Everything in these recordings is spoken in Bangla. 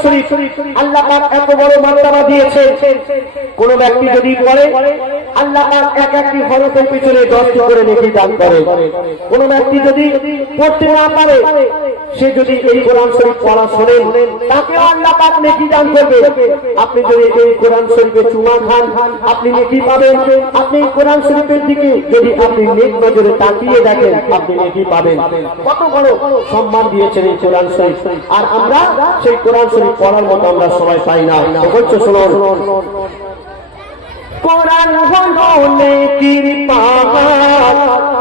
কোরআন শরীফ আল্লাহ পাক এত বড় মর্যাদা দিয়েছেন। কোন ব্যক্তি যদি পড়ে, আল্লাহ পাক এক একটি হরফের পিছনে দশটি করে নেকি দান করে। কোন ব্যক্তি যদি পড়তে না পারে সে যদি এই কোরআন শরীফ পড়া শোনেন তাকে আল্লাহ পাক নেকি দান করবে। আপনি যদি এই কোরআন শরীফে চুমা খান, আপনি নেকি পাবেন। আপনি কোরআন শরীফের দিকে যদি আপনি নেক নজরে তাকিয়ে দেখেন, আপনি নেকি পাবেন। কত বড় সম্মান দিয়েছেন এই কোরআন শরীফ। আর আমরা সেই কোরআন শরীফ পড়ার মতো আমরা সবাই পাই না। বলছো শুনুন। কোরআন হলো নেকির পাহাড়।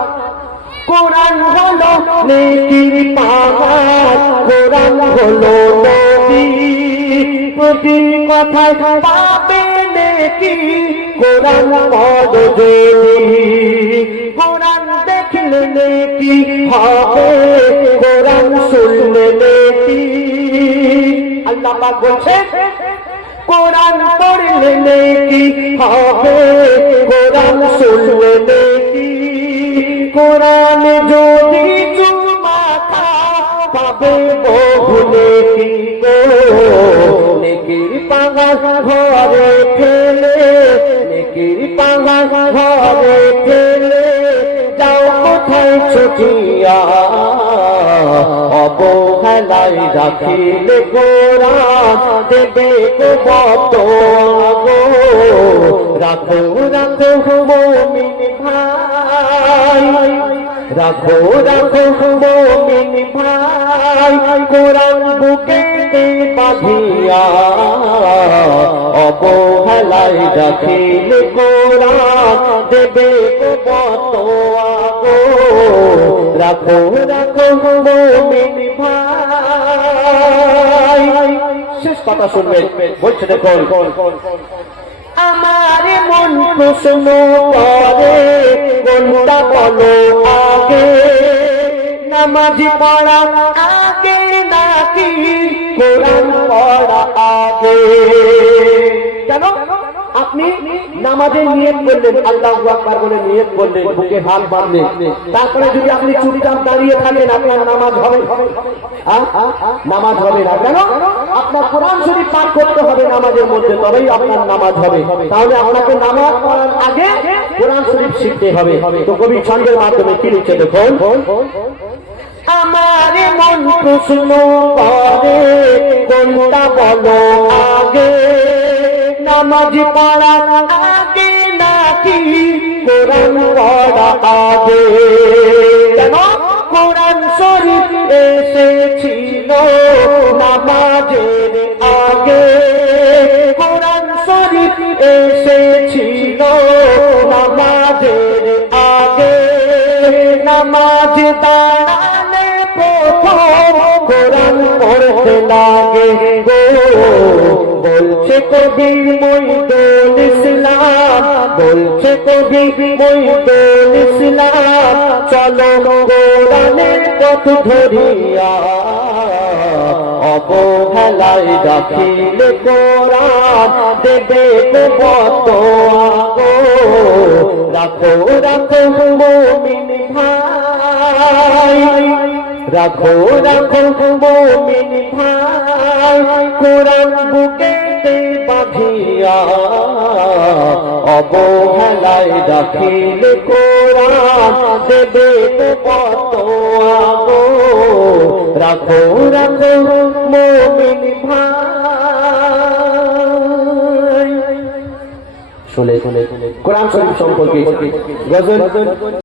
কোরআন হলো নেকির পাহাড় কোরআন হলো নদী প্রতি কথায় পাবে নেকি, কোরআন পদ কোরআন দেখলে নেকি হবে, কোরআন শুনলে নেকি। আল্লাহ পাক বলছেন কোরআন পড়লে নেকি হবে, কোরআন শুনলে নেকি। কোরআন যদি চুমা পাবে বহু নেকি গো? নেকির পাঙা ঘরে ফেলে নেকির পাঙা ঘরে ফেলে যাও কোথায় ছুটিয়া? অবহেলায় রাখিলে গোরান দেবে গো রাখো রাখো মোমিন ভাই। রাখো রাখো মোমিন ভাই কোরআন বুকে বাঁধিয়া অবহেলায় রাখিলে গোরান দেবে গো বত গো রাখো রাখো মোমিন ভাই শেষ কথা শুনবেন, বলছে দেখুন, আমার মন প্রশ্ন করে, কোনটা বলো আগে নামাজ পড়া আগে নাকি? কোরআন পড়া আগে। কেন? আপনি নামাজে নিয়ত করলেন, আল্লাহ আকবার বলে নিয়ত করলেন, বুকে হাত বাঁধলেন তারপরে যদি আপনি চুপচাপ দাঁড়িয়ে থাকেন, আপনার নামাজ হবে। নামাজ হবে না। কেন? আপনার কোরআন শরীফ পাঠ করতে হবে নামাজের মধ্যে, তবেই আপনার নামাজ হবে। তাহলে আপনাকে নামাজ পড়ার আগে কোরআন শরীফ শিখতে হবে। তো কবি ছন্দের মাধ্যমে কি লিখছে দেখুন? আমার মন প্রশ্ন করে, কোনটা বলো আগে? নামাজ পড়া আগে নাকি কোরআন পড়া আগে? কোরআন শরীফ এসেছিল নামাজের আগে। কোরআন শরীফ এসেছিল নামাজের আগে। নামাজ দাঁড়ালে পড়তে লাগে গো। বলছে কবি মইদুল ইসলাম, বলছে কবি মইদুল ইসলাম, চলো কোরআনের পথ ধরিয়া অবহেলায় রাখিলে কোরআন, দেবে কত রাখো রাখো, মোমিন রাখো রাখো মোমিন ভাই, কোরআন বুকে বাঁধিয়া অবহেলায় রাখিলে কোরআন দেবে কত আগো রাখো রাখো মোমিন ভাই। শুনে কোরআন সম্পর্কে গজল।